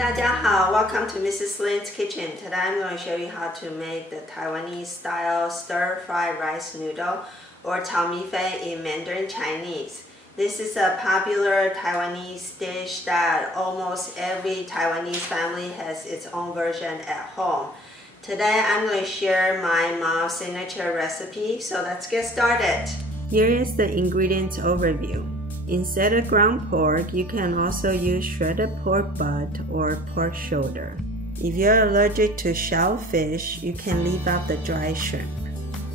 大家好, welcome to Mrs. Lin's Kitchen. Today I'm going to show you how to make the Taiwanese style stir-fried rice noodle or Chao Mi Fei in Mandarin Chinese. This is a popular Taiwanese dish that almost every Taiwanese family has its own version at home. Today I'm going to share my mom's signature recipe, so let's get started. Here is the ingredients overview. Instead of ground pork, you can also use shredded pork butt or pork shoulder. If you're allergic to shellfish, you can leave out the dry shrimp.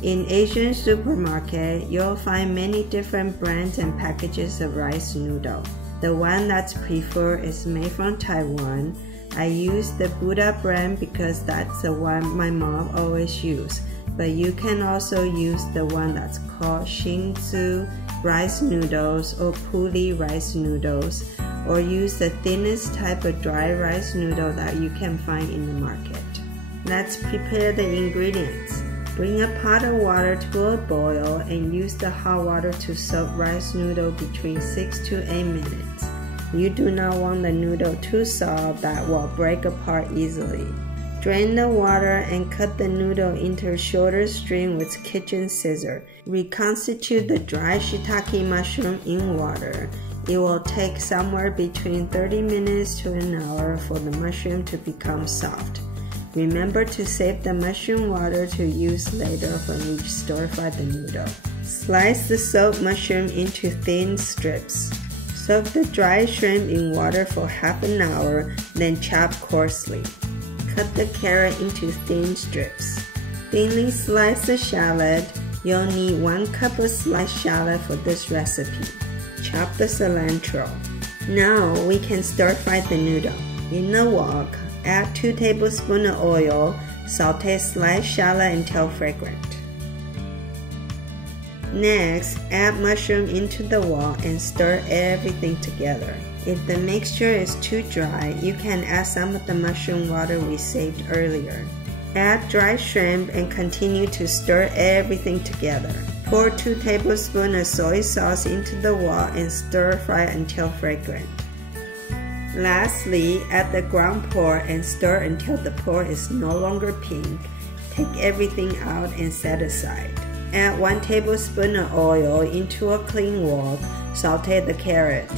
In Asian supermarket, you'll find many different brands and packages of rice noodle. The one that's preferred is made from Taiwan. I use the Buddha brand because that's the one my mom always used. But you can also use the one that's called Xingzu rice noodles or Puli rice noodles, or use the thinnest type of dry rice noodle that you can find in the market. Let's prepare the ingredients. Bring a pot of water to a boil and use the hot water to soak rice noodle between 6 to 8 minutes. You do not want the noodle too soft that will break apart easily. Drain the water and cut the noodle into shorter string with kitchen scissors. Reconstitute the dry shiitake mushroom in water. It will take somewhere between 30 minutes to an hour for the mushroom to become soft. Remember to save the mushroom water to use later when you stir-fry the noodle. Slice the soaked mushroom into thin strips. Soak the dry shrimp in water for half an hour, then chop coarsely. Cut the carrot into thin strips. Thinly slice the shallot. You'll need 1 cup of sliced shallot for this recipe. Chop the cilantro. Now we can stir-fry the noodle. In a wok, add 2 tablespoons of oil. Saute sliced shallot until fragrant. Next, add mushroom into the wok and stir everything together. If the mixture is too dry, you can add some of the mushroom water we saved earlier. Add dry shrimp and continue to stir everything together. Pour 2 tablespoons of soy sauce into the wok and stir fry until fragrant. Lastly, add the ground pork and stir until the pork is no longer pink. Take everything out and set aside. Add 1 tablespoon of oil into a clean wok. Saute the carrot.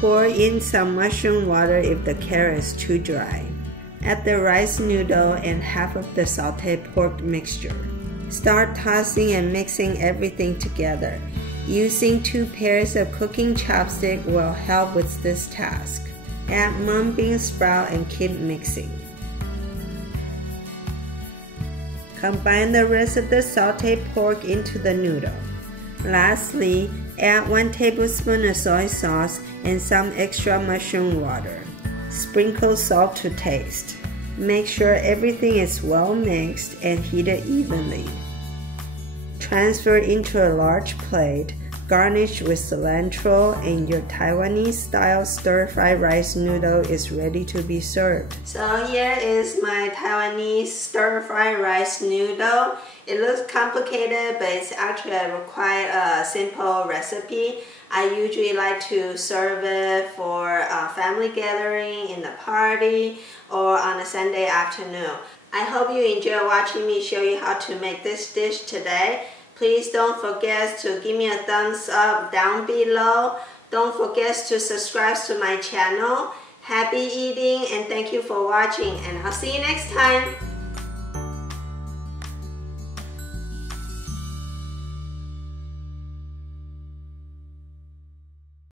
Pour in some mushroom water if the carrot is too dry. Add the rice noodle and half of the sauteed pork mixture. Start tossing and mixing everything together. Using 2 pairs of cooking chopsticks will help with this task. Add mung bean sprout and keep mixing. Combine the rest of the sauteed pork into the noodle. Lastly, add 1 tablespoon of soy sauce and some extra mushroom water. Sprinkle salt to taste. Make sure everything is well mixed and heated evenly. Transfer into a large plate. Garnish with cilantro, and your Taiwanese style stir-fried rice noodle is ready to be served. So here is my Taiwanese stir-fried rice noodle. It looks complicated, but it's actually quite a simple recipe. I usually like to serve it for a family gathering, in the party, or on a Sunday afternoon. I hope you enjoy watching me show you how to make this dish today. Please don't forget to give me a thumbs up down below. Don't forget to subscribe to my channel. Happy eating and thank you for watching, and I'll see you next time.